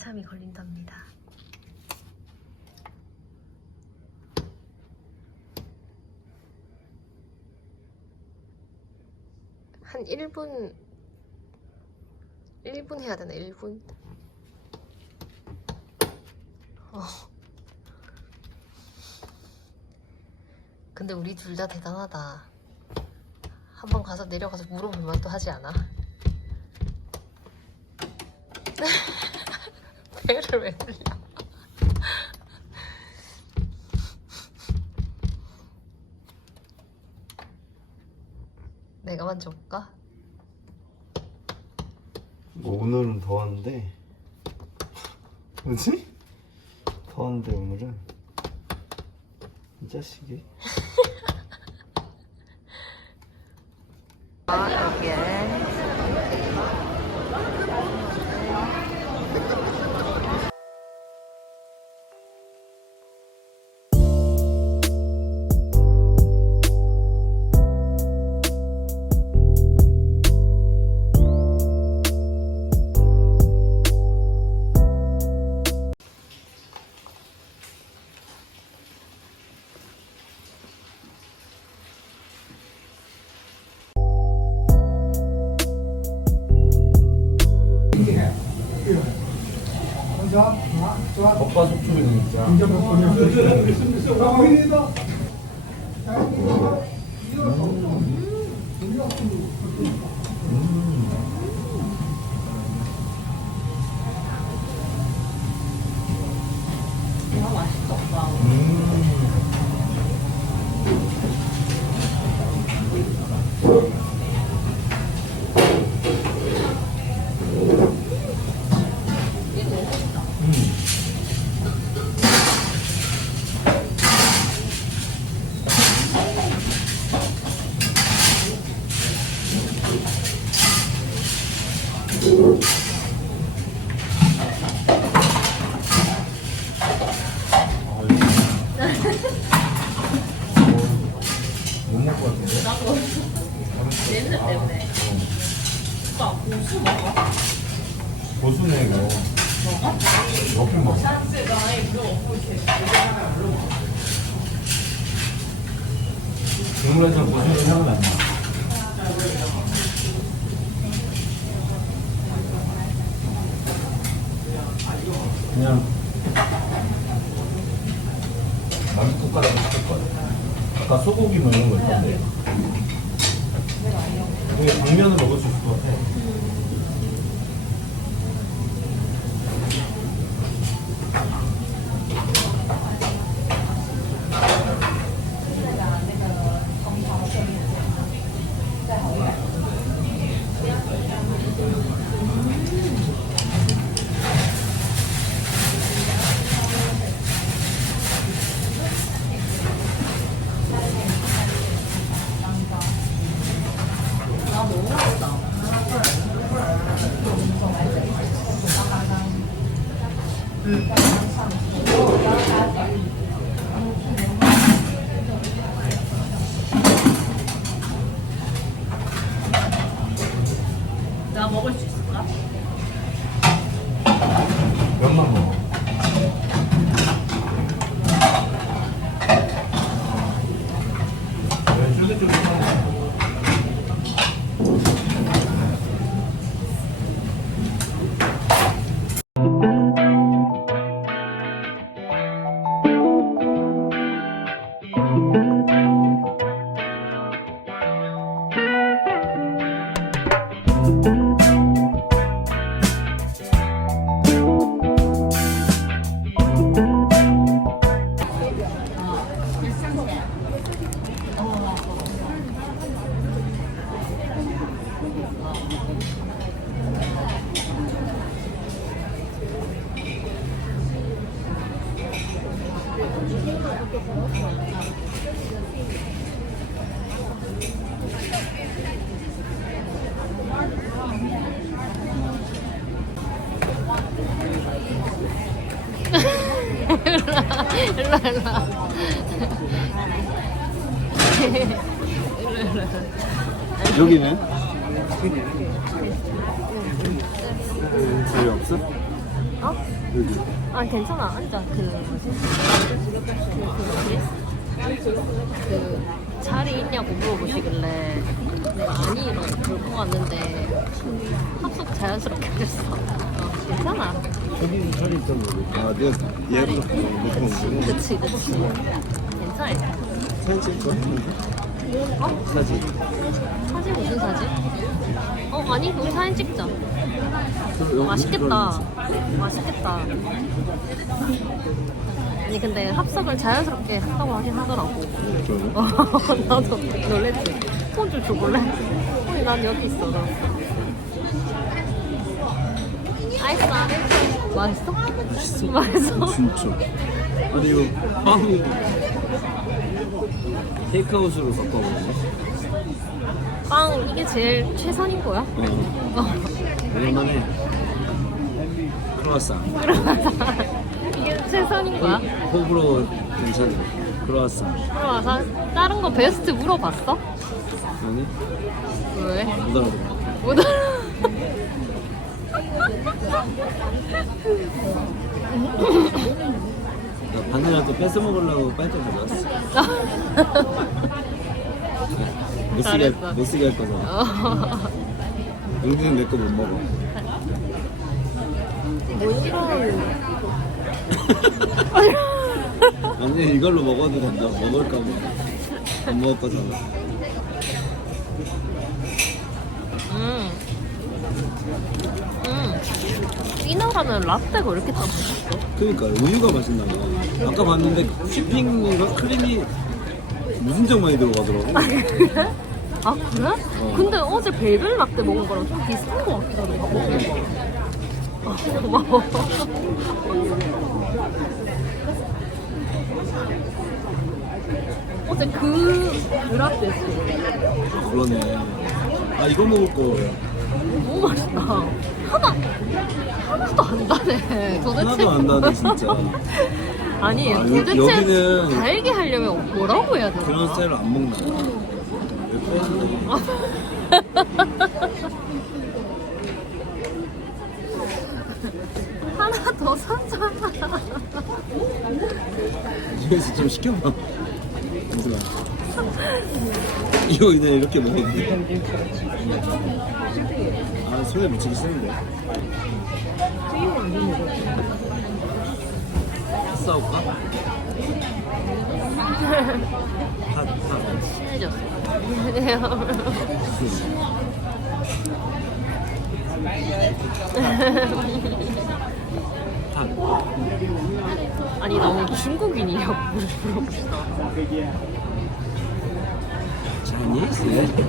한참이 걸린답니다. 한 1분 1분 해야 되나 1분? 어. 근데 우리 둘 다 대단하다. 한번 가서 내려가서 물어볼만 또 하지 않아? 배를 왜 돌려? 내가 만져볼까? 뭐 오늘은 더웠는데 뭐지? 더웠는데 오늘은 이 자식이 오빠 속초이는 진짜 못 일로. 여기는? 여기 없어? 어? 여기. 아 괜찮아 앉아 그 뭐지 그, 그 자리 있냐고 물어보시길래 내가 아니 이러고 들고 왔는데 합석 자연스럽게 됐어 어, 괜찮아 저기 자리 있던 거고. 아, 내가 얘부터 온 거고. 그치 그치 괜찮아 사진 찍을 거? 어? 사진. 사진 무슨 사진? 어 아니 우리 사진 찍자 그럼 여기 맛있겠다 맛있겠다 아니 근데 합석을 자연스럽게 한다고 하긴 하더라고 저는 어, 나도 놀랬지. 폰 좀 줘볼래? 폰이 난 여기 있어. 너. 아메리카노 맛있어? 맛있어. 맛있어? 진짜. 아니 이거 빵 테이크아웃으로 바꿔먹는 빵 이게 제일 최선인 거야? 거. 어. 어. 오랜만에 크로아상. 이게 최선인 거야? 호불호 괜찮아. 크로아상. 들어와서 다른 거 베스트 물어봤어? 아니 왜? 못 알아들어. 못 알아. 나 반이라도 뺏어 먹으려고 빨대 가져왔어. 못 쓰게 할-. 못 쓰게 할 거잖아. 어. 은근히 내 거 못 먹어. 뭐 이런. 아니 이걸로 먹어도 된다. 먹을까 봐. 안 먹을 거잖아. 음. 음. 이 나라는 라떼가 왜 이렇게 따뜻했어? 그러니까 우유가 맛있나 봐. 아까 봤는데 휘핑이가 크림이 무슨 정 많이 들어가더라고. 아 그래? 아 그래? 근데 어제 베이글 라떼 먹은 거랑 좀 비슷한 거 같기도. 아, 고마워. 어제 그 라떼였어. 아, 그러네. 아 이거 먹을 거. 너무 맛있다. 하나 하나도 안 다네. 도대체 하나도 안 나네 진짜. 아니 아, 여- 도대체 여기는- 달게 하려면 뭐라고 해야 되나? 그런 스타일로 안 먹나. 왜? 하나 더 사자. 집에서 좀 시켜봐. 이거 그냥 이렇게 돼? 아 손에 묻히기 싫은데. 싸울까? 친해졌어. 핫. 아니 너무 중국인이냐고 물어봅시다. 차이니스?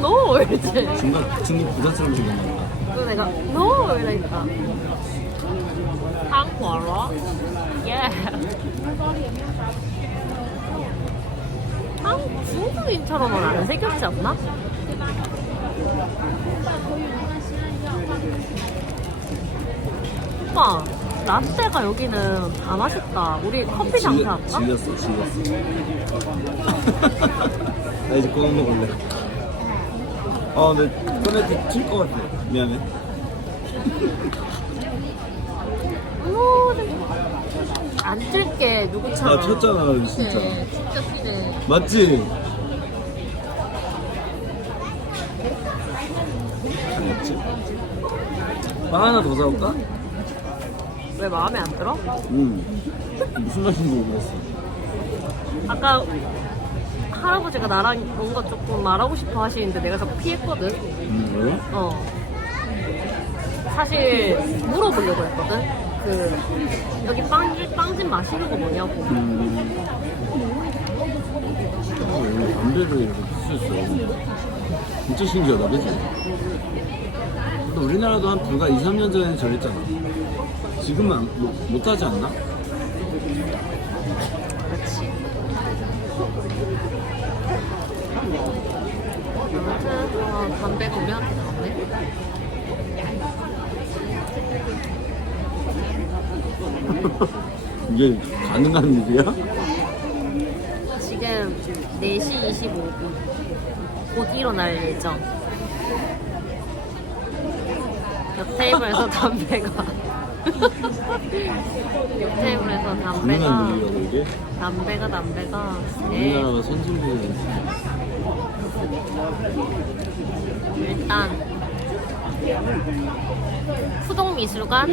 너 이랬지. 중간 중국 부자처럼 생겼나 봐. 그래서 내가 너 이러니까 한국어 예. 한국 중국인처럼은 안 생겼지 않나? 오빠 라떼가 여기는 다 맛있다. 우리 커피 질려- 장사 할까? 질렸어, 질렸어. 나 이제 그만 먹을래. 아, 근데 꺼내도 튈것 같아. 미안해. 오, 안 뜰게 누구처럼. 아, 쳤잖아, 진짜. 네, 진짜 튀네. 맞지? 맞지? 빵 하나 더 사올까? 왜 마음에 안 들어? 응. 무슨 맛인지 모르겠어. 아까 할아버지가 나랑 뭔가 조금 말하고 싶어 하시는데 내가 자꾸 피했거든. 음, 왜? 어. 사실 물어보려고 했거든. 그 여기 빵집 빵집 마시는 거 뭐냐고. 음. 어, 담배를 이렇게 있어. 진짜 신기하다, 그치? 근데 우리나라도 한 불과 2, 3년 전에 저랬잖아. 지금은 안- 못, 못하지 않나? 그렇지. 아무튼 어, 담배가 우리한테 나오네. 이게 가능한 일이야? 지금 4시 25분. 곧 일어날 예정. 옆 테이블에서 담배가 테이블에서 담배가 이게? 담배가 담배가 네. 우리나라가 선진국인 일단 푸동미술관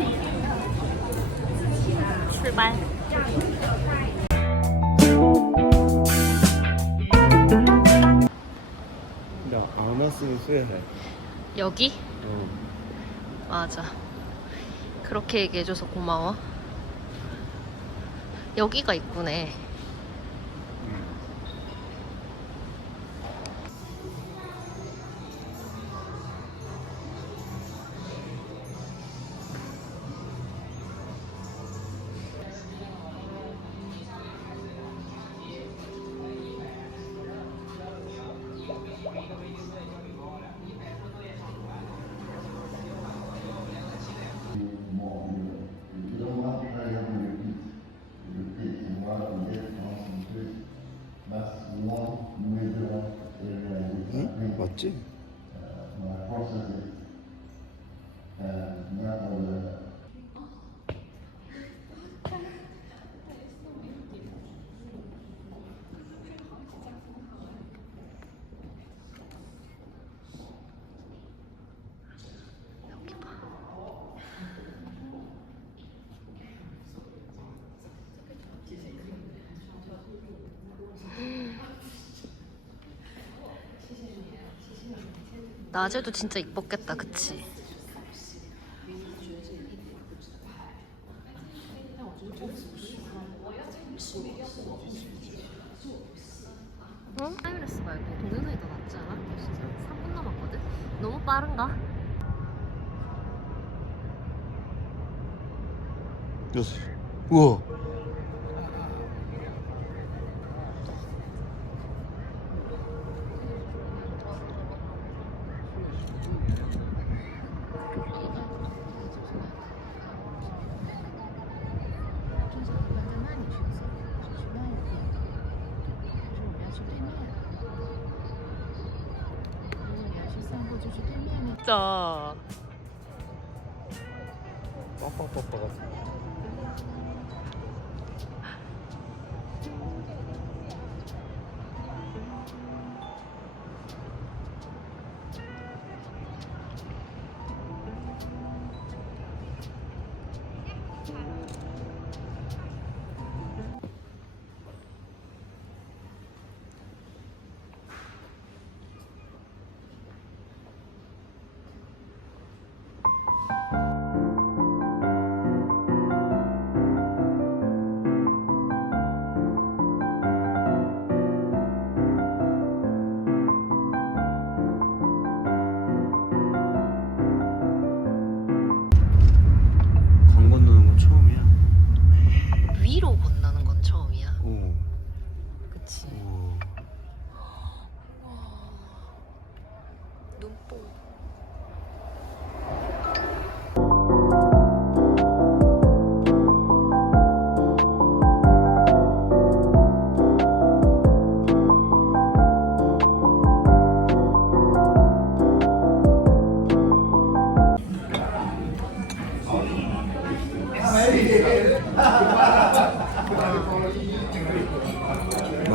출발 나안 왔으면 후회해 여기? 어. 맞아 그렇게 얘기해줘서 고마워. 여기가 있구네 응? 낮에도 진짜 이뻤겠다 그치? 응? 타임레스 말고 동영상이 더 낫지 않아? 진짜 3분 남았거든? 너무 빠른가? 여섯 우와 진짜. 빠빠빠빠 같은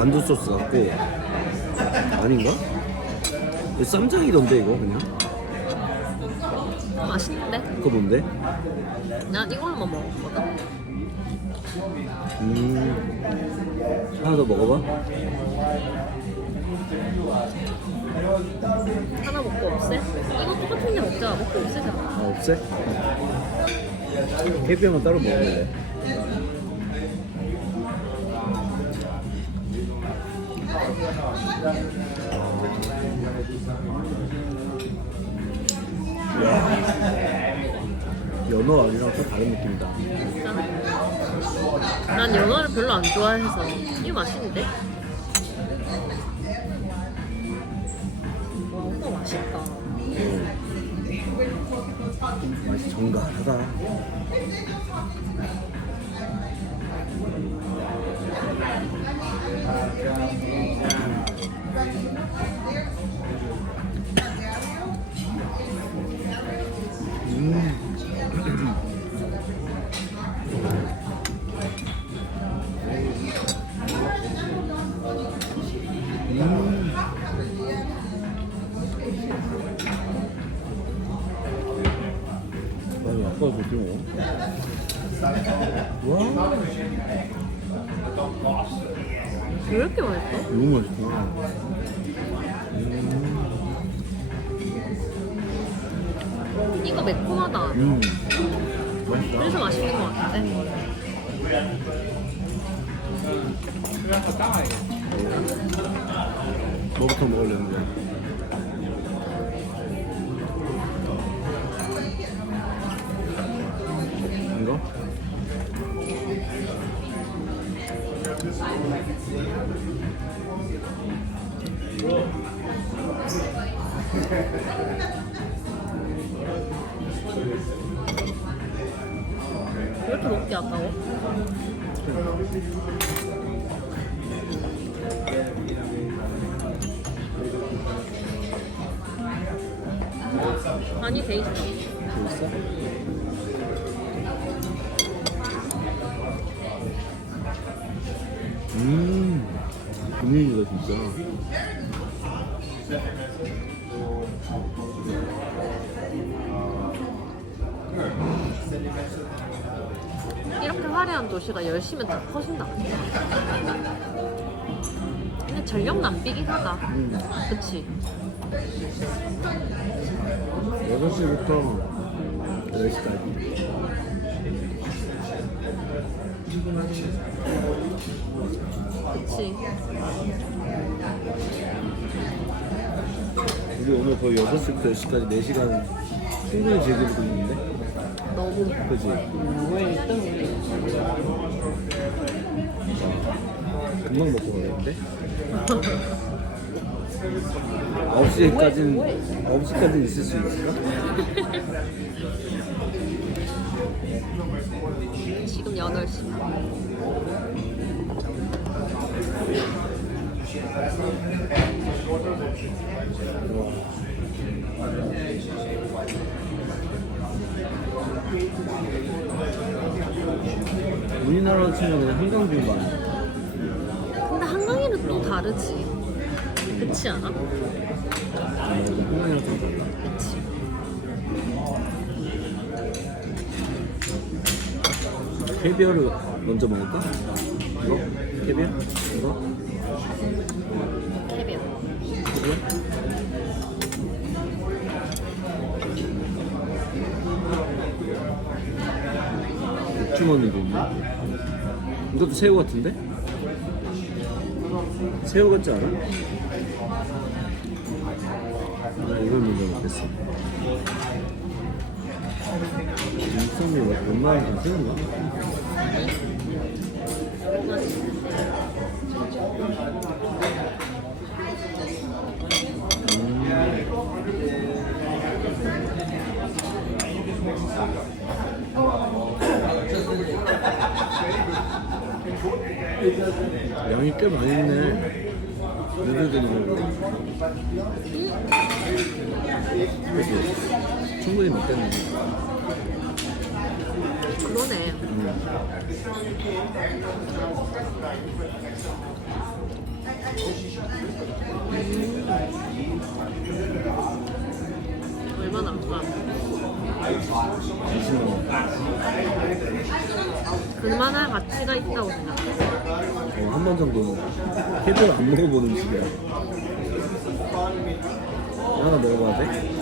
만두 소스 같고 아닌가? 이거 쌈장이던데 이거 그냥 맛있는데? 그거 뭔데? 난 이걸로만 먹었거든 음 하나 더 먹어봐 하나 먹고 없애? 이거 똑같은 데 먹자 먹고 없애잖아 아 없애? 해피하면 따로 돼 연어 아니랑 또 다른 느낌이다? 난 연어를 별로 안 좋아해서 이거 맛있는데? 와 오빠 맛있다 맛이 정갈하다 음. 뭐. 와, 왜 이렇게 맛있어? 너무 맛있다. 이거 매콤하다. 음. 맛있다. 그래서 맛있는 것 같은데. 뭐부터 먹으려는데? 왜 이렇게 먹기 아까워? 간이 돼 있어. 있어? 음, 분위기가 진짜. 화려한 도시가 열시면 다 퍼진다. 근데 전력 낭비긴 하다. 음, 그치? 6시부터 10시까지. 그치? 우리 오늘 거의 6시부터 10시까지 4시간 충분히 즐기고 있는데? 너무. 그지? 금방 먹고 가겠는데? 9시까지는, 9시까지는 있을 수 있을까? 지금 8시. 우리나라로 치면 그냥 한강 뷰가 아니야. 근데 한강이는 또 다르지. 그치 않아? 한강이랑 좀 달라. 그치. 캐비어를 먼저 먹을까? 이거? 캐비어? 이거? 캐비어. 캐비어? 주머니도 있네. 이것도 새우 같은데? 새우 같지 않아? 나 이걸 먼저 먹겠어. 인성이 얼마나 좀 새우인가? 양이 꽤 많이 있네. 먹고. 그치? 충분히 먹겠네. 그러네. 음. 얼마나 할까? 20만 원. 그만할 가치가 있다고 생각해. 어, 한번 정도 캐비어 안 먹어본 음식이야. 하나 먹어봐야 돼?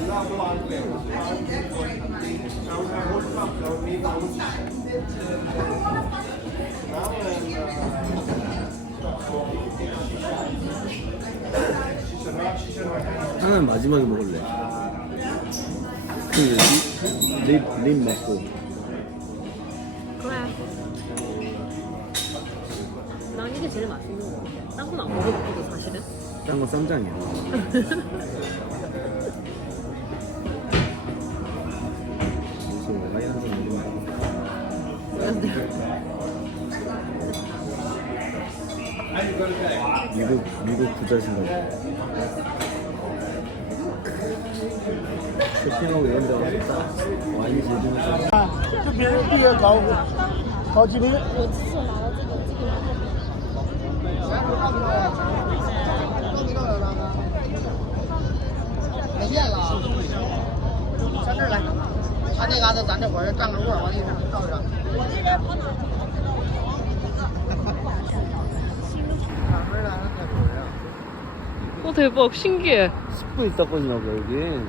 하나는 마지막에 먹을래. 그 립, 립 먹고. 게 제일 맛있는 거 같아. 딴 건 안 먹어봤거든, 사실은. 딴 거 쌈장이야. 무슨 와인 한잔 먹으면 근데 미국 미국 부자 생각. 쇼핑하고 이런 데 와서 딱 와인 즐기면서 这边第二高高级的。我之前拿了这个这个。 上这儿来。 那嘎达咱这会儿站个座儿，完了一会儿到这儿。哪门儿来的太多呀？ 어 대박 신기해 10분 있다 꺼지나 봐 여기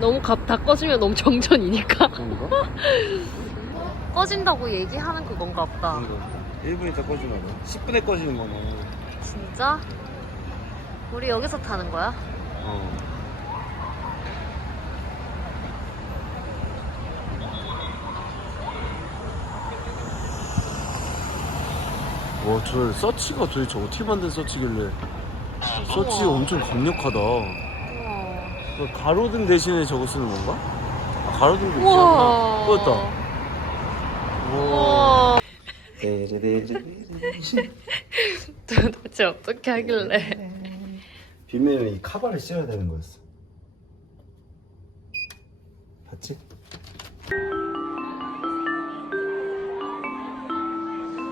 너무 가, 다 꺼지면 너무 정전이니까 그런가? 꺼진다고 얘기하는 그건가 보다 1분 있다 꺼지나 봐 10분에 꺼지는 거네 진짜? 우리 여기서 타는 거야? 어. 와, 저 서치가 도대체 어떻게 만든 서치길래 서치가 엄청 강력하다. 우와 그 가로등 대신에 저거 쓰는 건가? 아, 가로등도 우와. 꺼졌다. 우와 데레데레. 도대체 어떻게 하길래 빗면은 이 카바를 씌워야 되는 거였어.